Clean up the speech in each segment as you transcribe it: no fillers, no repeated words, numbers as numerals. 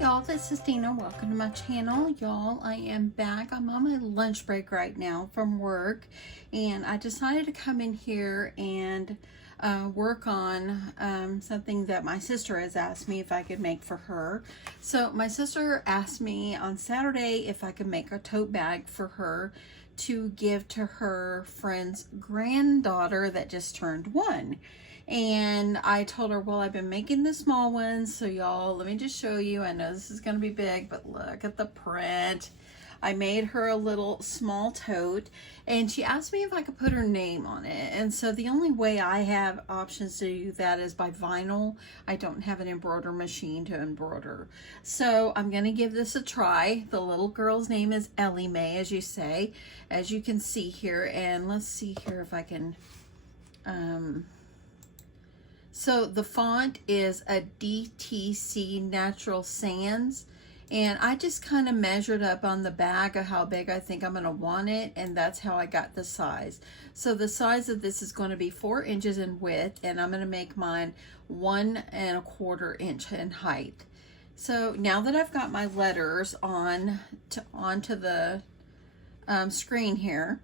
Y'all, this is Deanna. Welcome to my channel. Y'all, I am back. I'm on my lunch break right now from work, and I decided to come in here and work on something that my sister has asked me if I could make for her. So my sister asked me on Saturday if I could make a tote bag for her to give to her friend's granddaughter that just turned 1. And I told her, well, I've been making the small ones, so y'all, let me just show you. I know this is going to be big, but look at the print. I made her a little small tote, and she asked me if I could put her name on it. And so the only way I have options to do that is by vinyl. I don't have an embroider machine to embroider. So I'm going to give this a try. The little girl's name is Ellie Mae, as you say, as you can see here. And let's see here if I can... So the font is a DTC Natural Sands, and I just kind of measured up on the back of how big I think I'm going to want it, and that's how I got the size. So the size of this is going to be 4 inches in width, and I'm going to make mine 1 1/4 inch in height. So now that I've got my letters onto the screen here,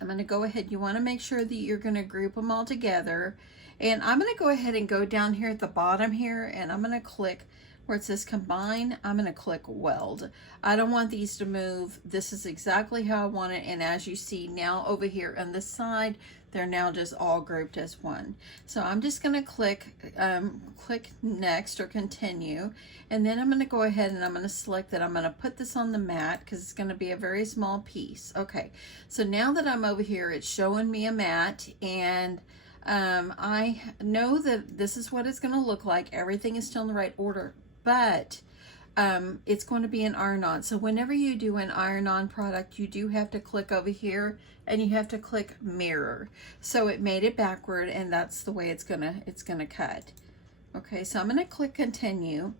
I'm going to go ahead. You want to make sure that you're going to group them all together. And I'm going to go ahead and go down here at the bottom here, and I'm going to click where it says combine. I'm going to click weld. I don't want these to move. This is exactly how I want it. And as you see now over here on this side, they're now just all grouped as one. So I'm just going to click next or continue. And then I'm going to go ahead and I'm going to select that. I'm going to put this on the mat because it's going to be a very small piece. Okay. So now that I'm over here, it's showing me a mat, and I know that this is what it's going to look like. Everything is still in the right order, but it's going to be an iron-on. So whenever you do an iron-on product, you do have to click over here and you have to click mirror. So it made it backward, and that's the way it's gonna cut. Okay, so I'm gonna click continue.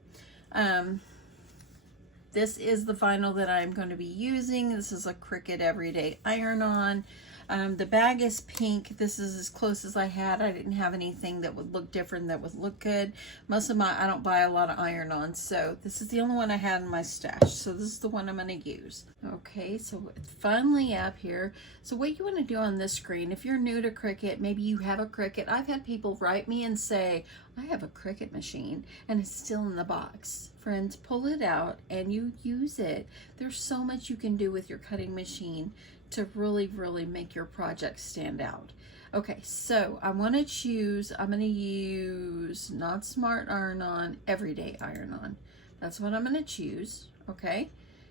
This is the vinyl that I'm going to be using. This is a Cricut Everyday Iron-On. The bag is pink. This is as close as I had. I didn't have anything that would look different, that would look good. Most of I don't buy a lot of iron-ons, so this is the only one I had in my stash. So this is the one I'm going to use. Okay, so it's finally up here. So what you want to do on this screen, if you're new to Cricut, maybe you have a Cricut. I've had people write me and say, I have a Cricut machine and it's still in the box. Friends, pull it out and you use it. There's so much you can do with your cutting machine to really make your project stand out. Okay, so I'm going to use not Smart Iron-On, Everyday Iron-On. That's what I'm going to choose. Okay,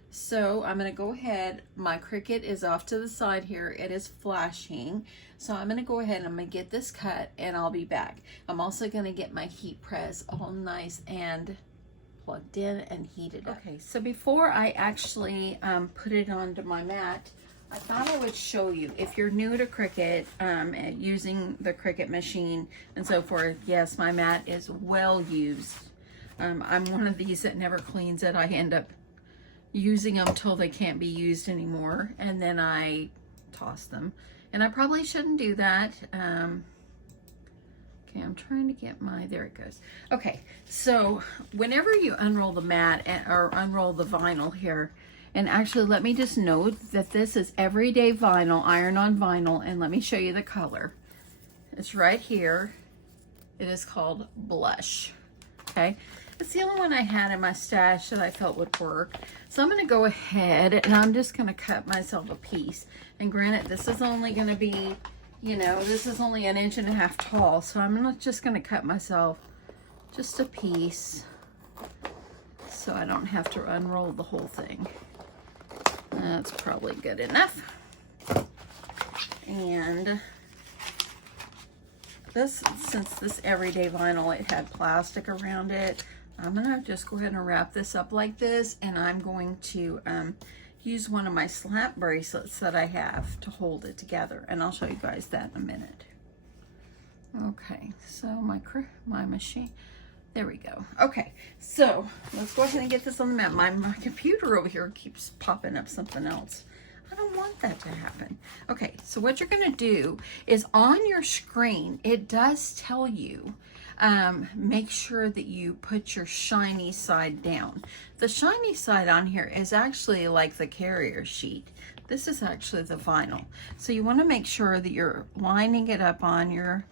so I'm going to go ahead. My Cricut is off to the side here. It is flashing. So I'm going to go ahead and I'm going to get this cut, and I'll be back. I'm also going to get my heat press all nice and plugged in and heated up. Okay, so before I actually put it onto my mat, I thought I would show you, if you're new to Cricut, using the Cricut machine and so forth. Yes, my mat is well used. I'm one of these that never cleans it. I end up using them till they can't be used anymore, and then I toss them. And I probably shouldn't do that. Okay, I'm trying to get there it goes. Okay, so whenever you unroll the mat or unroll the vinyl here, and actually, let me just note that this is Everyday Vinyl, iron-on vinyl, and let me show you the color. It's right here. It is called Blush, okay? It's the only one I had in my stash that I felt would work. So I'm gonna go ahead and I'm just gonna cut myself a piece. And granted, this is only gonna be, this is only 1.5 inches tall, so I'm just gonna cut myself just a piece so I don't have to unroll the whole thing. That's probably good enough. And since this Everyday Vinyl, it had plastic around it, I'm gonna just go ahead and wrap this up like this, and I'm going to use one of my slap bracelets that I have to hold it together, and I'll show you guys that in a minute. Okay, so my machine. There we go. Okay, so let's go ahead and get this on the mat. My computer over here keeps popping up something else. I don't want that to happen. Okay, so what you're gonna do is on your screen, it does tell you make sure that you put your shiny side down. The shiny side on here is actually like the carrier sheet. This is actually the vinyl. So you want to make sure that you're lining it up on your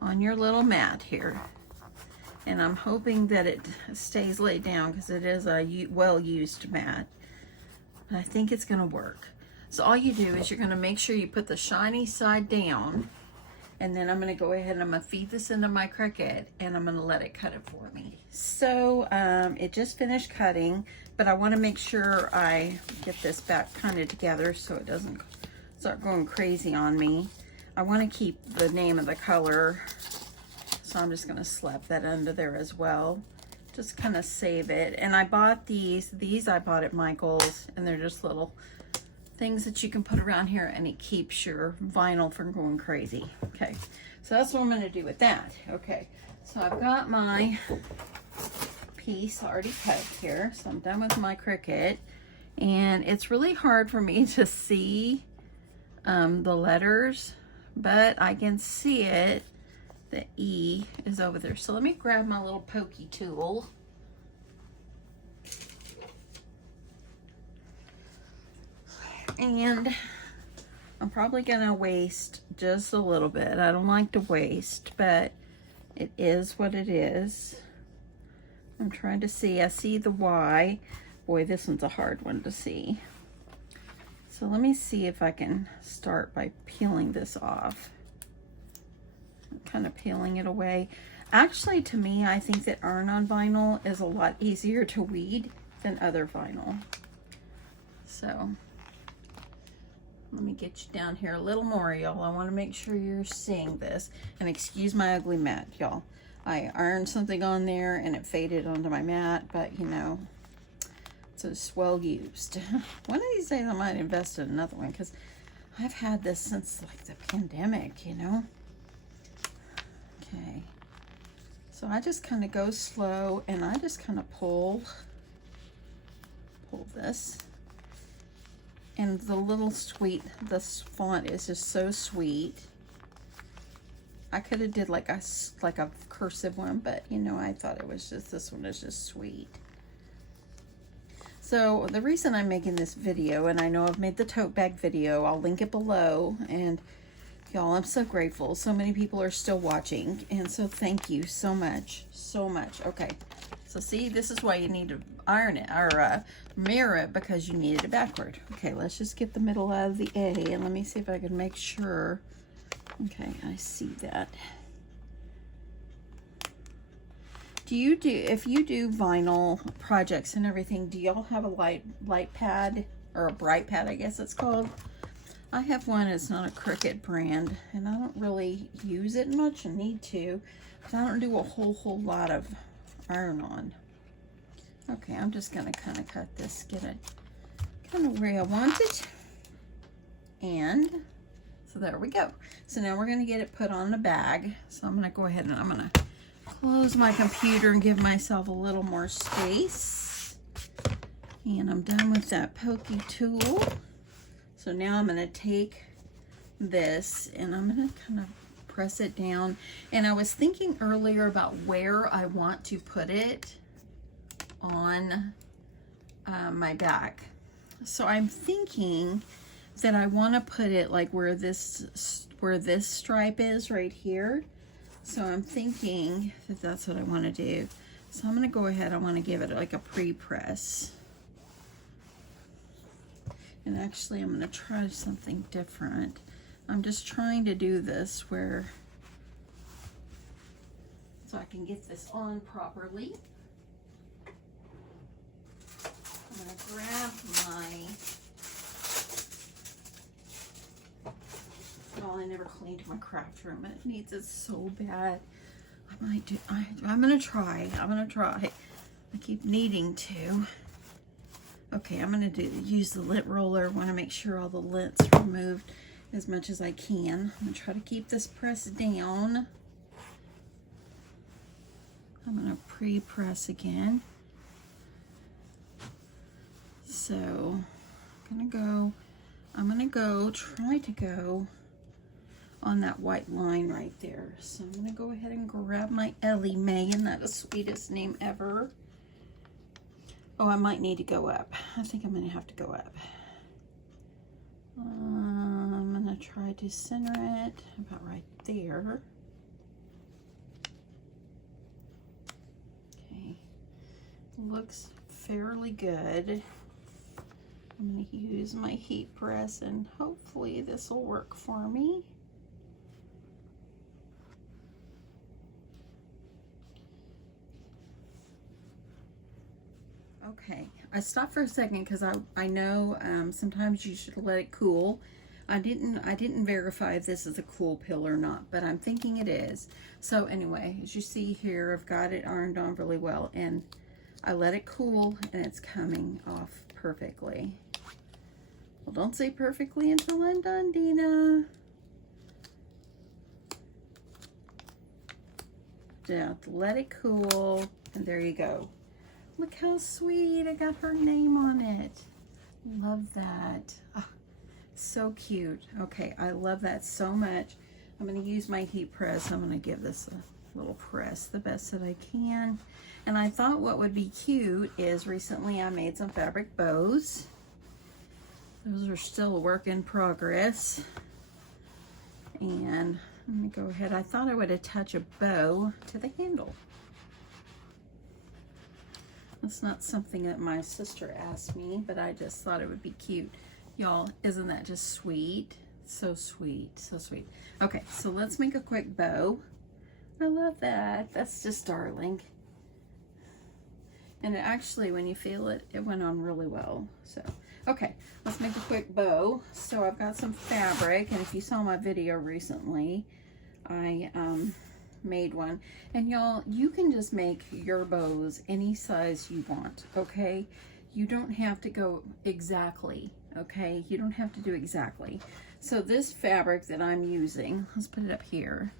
little mat here. And I'm hoping that it stays laid down because it is a well-used mat. But I think it's going to work. So all you do is you're going to make sure you put the shiny side down. And then I'm going to go ahead and I'm going to feed this into my Cricut and I'm going to let it cut it for me. So it just finished cutting, but I want to make sure I get this back kind of together so it doesn't start going crazy on me. I want to keep the name of the color, so I'm just going to slap that under there as well. Just kind of save it. And I bought these I bought at Michael's, and they're just little things that you can put around here and it keeps your vinyl from going crazy. Okay, so that's what I'm going to do with that. Okay, so I've got my piece already cut here, so I'm done with my Cricut, and it's really hard for me to see the letters, but I can see it. The E is over there, so let me grab my little pokey tool. And I'm probably gonna waste just a little bit. I don't like to waste, but it is what it is. I'm trying to see. I see the Y. Boy, this one's a hard one to see. So let me see if I can start by peeling this off. I'm kind of peeling it away. Actually, to me, I think that iron-on vinyl is a lot easier to weed than other vinyl. So let me get you down here a little more, y'all. I want to make sure you're seeing this. And excuse my ugly mat, y'all. I ironed something on there and it faded onto my mat, but you know, it's well used. One of these days I might invest in another one because I've had this since like the pandemic, you know. Okay. So I just kind of go slow and I just kind of pull this. And the little sweet, this font is just so sweet. I could have did like a cursive one, but you know, I thought it was just, this one is just sweet. So the reason I'm making this video, and I know I've made the tote bag video, I'll link it below, and y'all, I'm so grateful. So many people are still watching, and so thank you so much, so much. Okay, so see, this is why you need to iron it, or mirror it, because you needed it backward. Okay, let's just get the middle out of the A, and let me see if I can make sure. Okay, I see that. If you do vinyl projects and everything, do y'all have a light pad, or a bright pad, I guess it's called? I have one. It's not a Cricut brand, and I don't really use it much. I need to, because I don't do a whole lot of iron on. Okay, I'm just gonna kind of cut this, get it kind of where I want it, and so there we go. So now we're gonna get it put on the bag. So I'm gonna go ahead and I'm gonna close my computer and give myself a little more space. And I'm done with that pokey tool. So now I'm gonna take this and I'm gonna kind of press it down. And I was thinking earlier about where I want to put it on my back. So I'm thinking that I want to put it like where this stripe is right here. So I'm thinking that that's what I want to do. So I'm going to go ahead, I want to give it like a pre-press. And actually I'm going to try something different. I'm just trying to do this where, so I can get this on properly. I'm going to grab my, well, I never cleaned my craft room and it needs it so bad. I'm going to try. I keep needing to. Okay, I'm going to use the lint roller. I want to make sure all the lint's removed as much as I can. I'm going to try to keep this pressed down. I'm going to pre-press again. So I'm going to try to go on that white line right there. So I'm gonna go ahead and grab my Ellie Mae. Isn't that the sweetest name ever? Oh, I might need to go up. I think I'm gonna have to go up. I'm gonna try to center it about right there. Okay, looks fairly good. I'm going to use my heat press and hopefully this will work for me. Okay, I stopped for a second because I know sometimes you should let it cool. I didn't verify if this is a cool pill or not, but I'm thinking it is. So anyway, as you see here, I've got it ironed on really well, and I let it cool and it's coming off perfectly. Well, don't say perfectly until I'm done, Deanna. Just let it cool, and there you go. Look how sweet, I got her name on it. Love that. Oh, so cute. Okay, I love that so much. I'm gonna use my heat press. I'm gonna give this a little press the best that I can. And I thought what would be cute is recently I made some fabric bows. Those are still a work in progress. And let me go ahead. I thought I would attach a bow to the handle. That's not something that my sister asked me, but I just thought it would be cute. Y'all, isn't that just sweet? So sweet, so sweet. Okay, so let's make a quick bow. I love that. That's just darling. And it actually, when you feel it, it went on really well. So, okay, let's make a quick bow. So I've got some fabric, and if you saw my video recently, I made one. And y'all, you can just make your bows any size you want, okay? You don't have to go exactly, okay? You don't have to do exactly. So this fabric that I'm using, let's put it up here.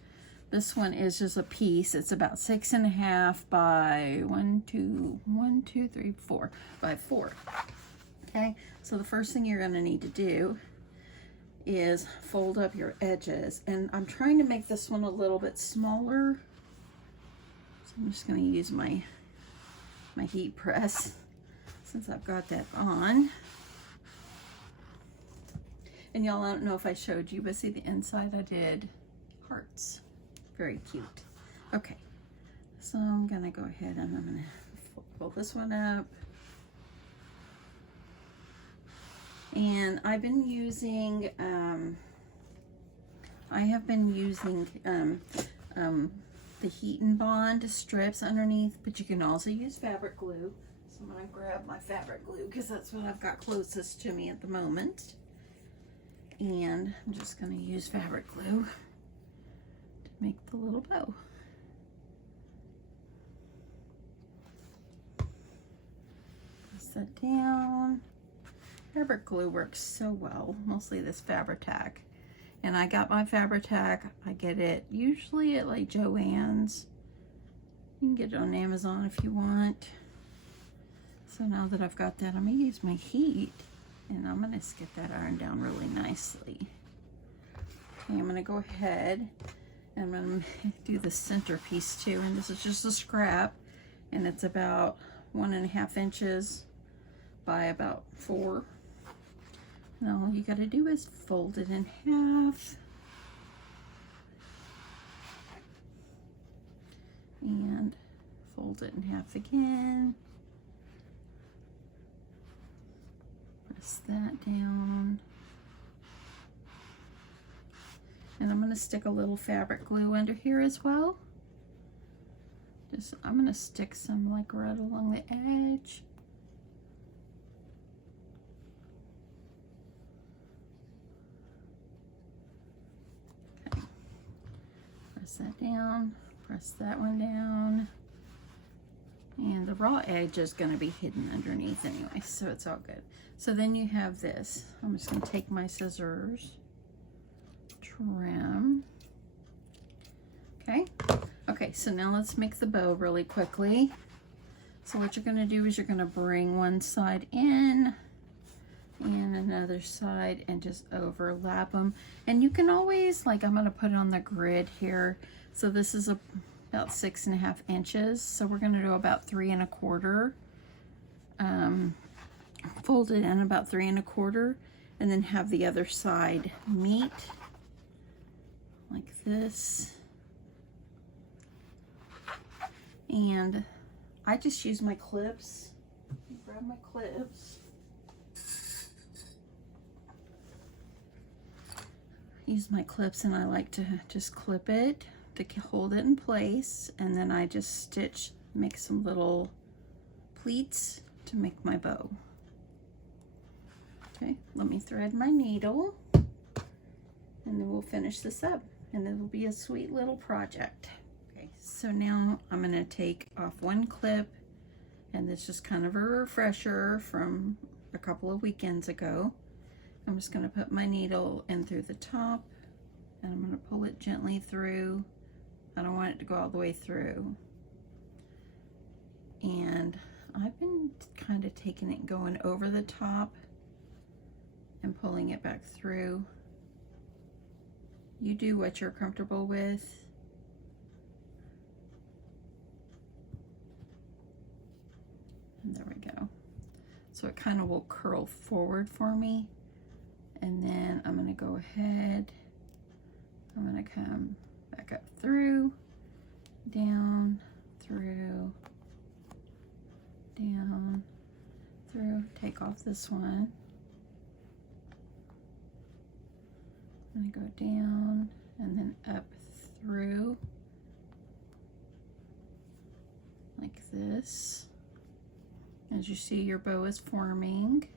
This one is just a piece. It's about 6.5 by 4 by 4. Okay, so the first thing you're gonna need to do is fold up your edges. And I'm trying to make this one a little bit smaller. So I'm just gonna use my heat press since I've got that on. And y'all, I don't know if I showed you, but see the inside I did hearts. Very cute. Okay, so I'm gonna go ahead and I'm gonna pull this one up. And I've been using, I have been using the Heat and Bond strips underneath, but you can also use fabric glue. So I'm gonna grab my fabric glue because that's what I've got closest to me at the moment. And I'm just gonna use fabric glue to make the little bow. Press that down. Fabric glue works so well, mostly this Fabri-Tac. And I got my Fabri-Tac, I get it usually at like Joann's. You can get it on Amazon if you want. So now that I've got that, I'm gonna use my heat and I'm gonna get that iron down really nicely. Okay, I'm gonna go ahead and I'm gonna do the center piece too. And this is just a scrap and it's about 1.5 inches by about 4. And all you gotta do is fold it in half. And fold it in half again. Press that down. And I'm gonna stick a little fabric glue under here as well. I'm gonna stick some like right along the edge. Press that down, press that one down, and the raw edge is going to be hidden underneath anyway, so it's all good. So then you have this. I'm just going to take my scissors, trim. Okay, so now let's make the bow really quickly. So what you're going to do is you're going to bring one side in and another side and just overlap them. And you can always, like, I'm going to put it on the grid here. So this is about 6.5 inches. So we're going to do about 3 1/4. Fold it in about 3 1/4, and then have the other side meet like this. And I just use my clips. Grab my clips. Use my clips, and I like to just clip it to hold it in place, and then I just stitch, make some little pleats to make my bow. Okay, let me thread my needle, and then we'll finish this up, and it'll be a sweet little project. Okay, so now I'm going to take off one clip, and this is kind of a refresher from a couple of weekends ago. I'm just going to put my needle in through the top, and I'm going to pull it gently through. I don't want it to go all the way through. And I've been kind of taking it, going over the top and pulling it back through. You do what you're comfortable with. And there we go. So it kind of will curl forward for me. And then I'm going to go ahead, I'm going to come back up through, down, through, down, through, take off this one. I'm going to go down and then up through like this. As you see, your bow is forming.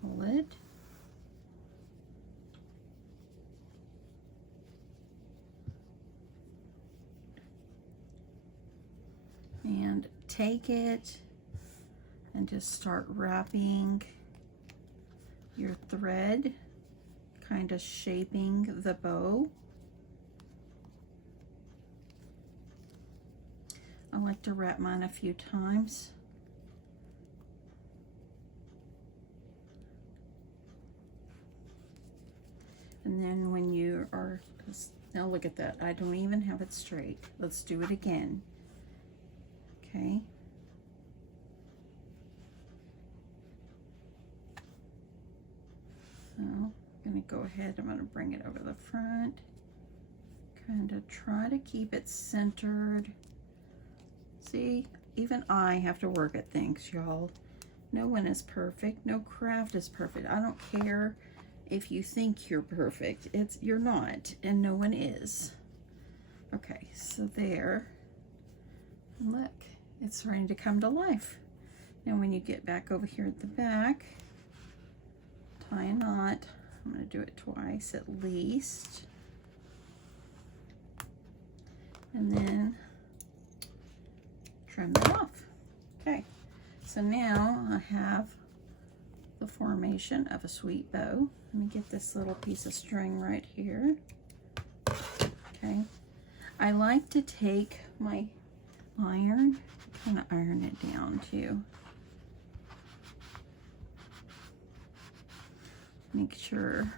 Pull it. And take it and just start wrapping your thread, kind of shaping the bow. I like to wrap mine a few times. And then when you are, now look at that, I don't even have it straight. Let's do it again. Okay. So I'm going to go ahead, I'm going to bring it over the front. Kind of try to keep it centered. See, even I have to work at things, y'all. No one is perfect. No craft is perfect. I don't care if you think you're perfect. You're not, and no one is. Okay, so there. Look, it's ready to come to life. Now when you get back over here at the back, tie a knot. I'm going to do it twice at least. And then trim it off. Okay, so now I have the formation of a sweet bow. Let me get this little piece of string right here. Okay, I like to take my iron, kind of iron it down too. Make sure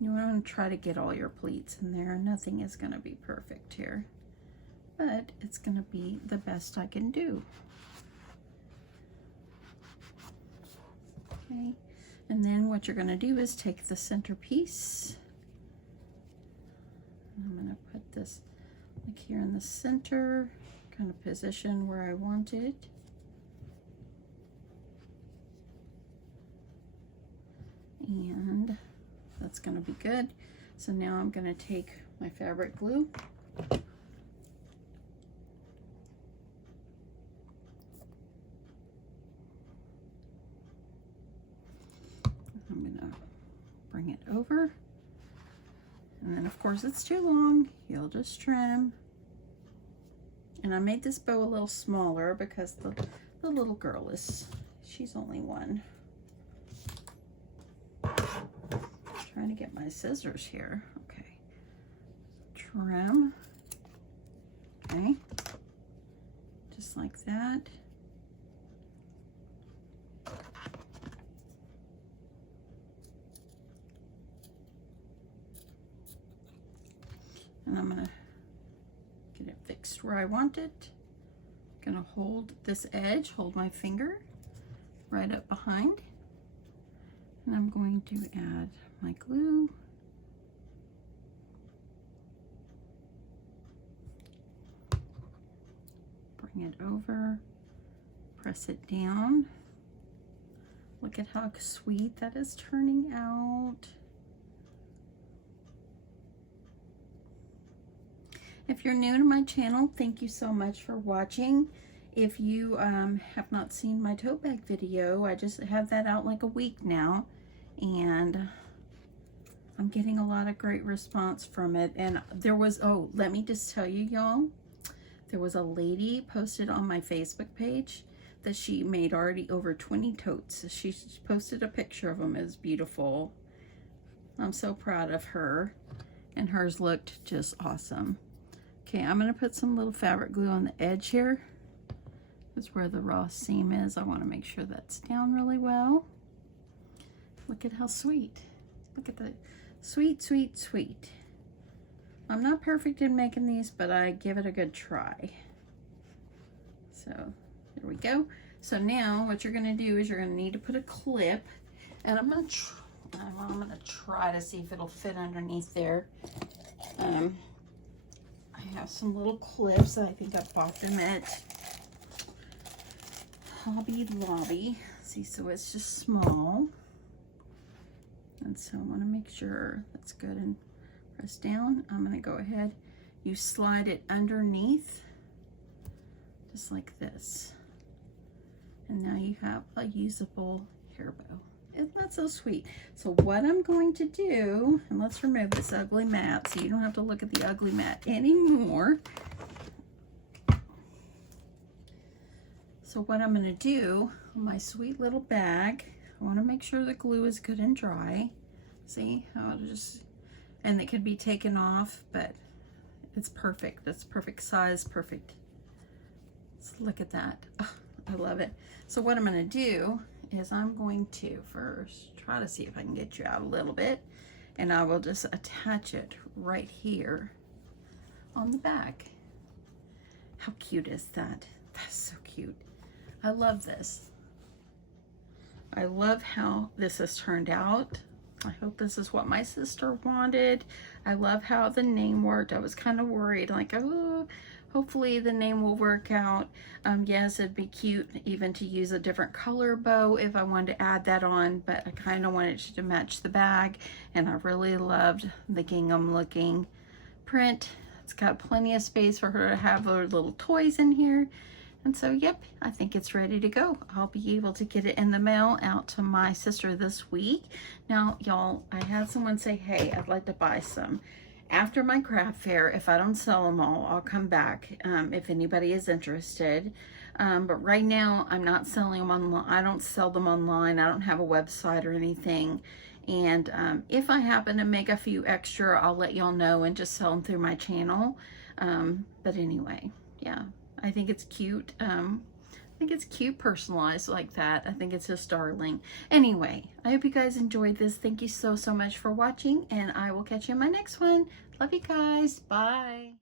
you want to try to get all your pleats in there. Nothing is going to be perfect here, but it's going to be the best I can do. Okay, and then what you're going to do is take the centerpiece. I'm going to put this like here in the center, kind of position where I want it. And that's going to be good. So now I'm going to take my fabric glue. I'm going to bring it over. And then of course it's too long, you'll just trim. And I made this bow a little smaller because the little girl she's only one. Trying to get my scissors here. Okay. Trim. Okay. Just like that. And I'm gonna get it fixed where I want it. Gonna hold this edge, hold my finger right up behind. And I'm going to add my glue. Bring it over, press it down. Look at how sweet that is turning out. If you're new to my channel, thank you so much for watching. If you have not seen my tote bag video, I just have that out like a week now, and I'm getting a lot of great response from it. And there was, oh, let me just tell you, y'all, there was a lady posted on my Facebook page that she made already over 20 totes. She posted a picture of them. It was beautiful. I'm so proud of her, and hers looked just awesome. Okay, I'm gonna put some little fabric glue on the edge here. That's where the raw seam is. I wanna make sure that's down really well. Look at how sweet. Look at the sweet, sweet, sweet. I'm not perfect in making these, but I give it a good try. So there we go. So now what you're gonna do is you're gonna need to put a clip, and I'm gonna try to see if it'll fit underneath there. I have some little clips. I think I bought them at Hobby Lobby. See, so it's just small. And so I want to make sure that's good and press down. I'm going to go ahead. You slide it underneath, just like this. And now you have a usable hair bow. Isn't that so sweet? So what I'm going to do, and let's remove this ugly mat so you don't have to look at the ugly mat anymore. So what I'm going to do on my sweet little bag, I want to make sure the glue is good and dry. See how it just, and it could be taken off, but it's perfect. That's perfect size, perfect. So look at that. Oh, I love it. So what I'm going to do is I'm going to first try to see if I can get you out a little bit, and I will just attach it right here on the back. How cute is that? That's so cute. I love this. I love how this has turned out. I hope this is what my sister wanted. I love how the name worked. I was kind of worried, like, oh, hopefully the name will work out. Yes, it'd be cute even to use a different color bow if I wanted to add that on, but I kind of wanted it to match the bag, and I really loved the gingham looking print. It's got plenty of space for her to have her little toys in here. And so, yep, I think it's ready to go. I'll be able to get it in the mail out to my sister this week. Now, y'all, I had someone say, hey, I'd like to buy some. After my craft fair, if I don't sell them all, I'll come back if anybody is interested. But right now, I'm not selling them online. I don't sell them online. I don't have a website or anything. And if I happen to make a few extra, I'll let y'all know and just sell them through my channel. But anyway, yeah, I think it's cute. I think it's cute personalized like that. I think it's just darling. Anyway, I hope you guys enjoyed this. Thank you so much for watching, and I will catch you in my next one. Love you guys. Bye.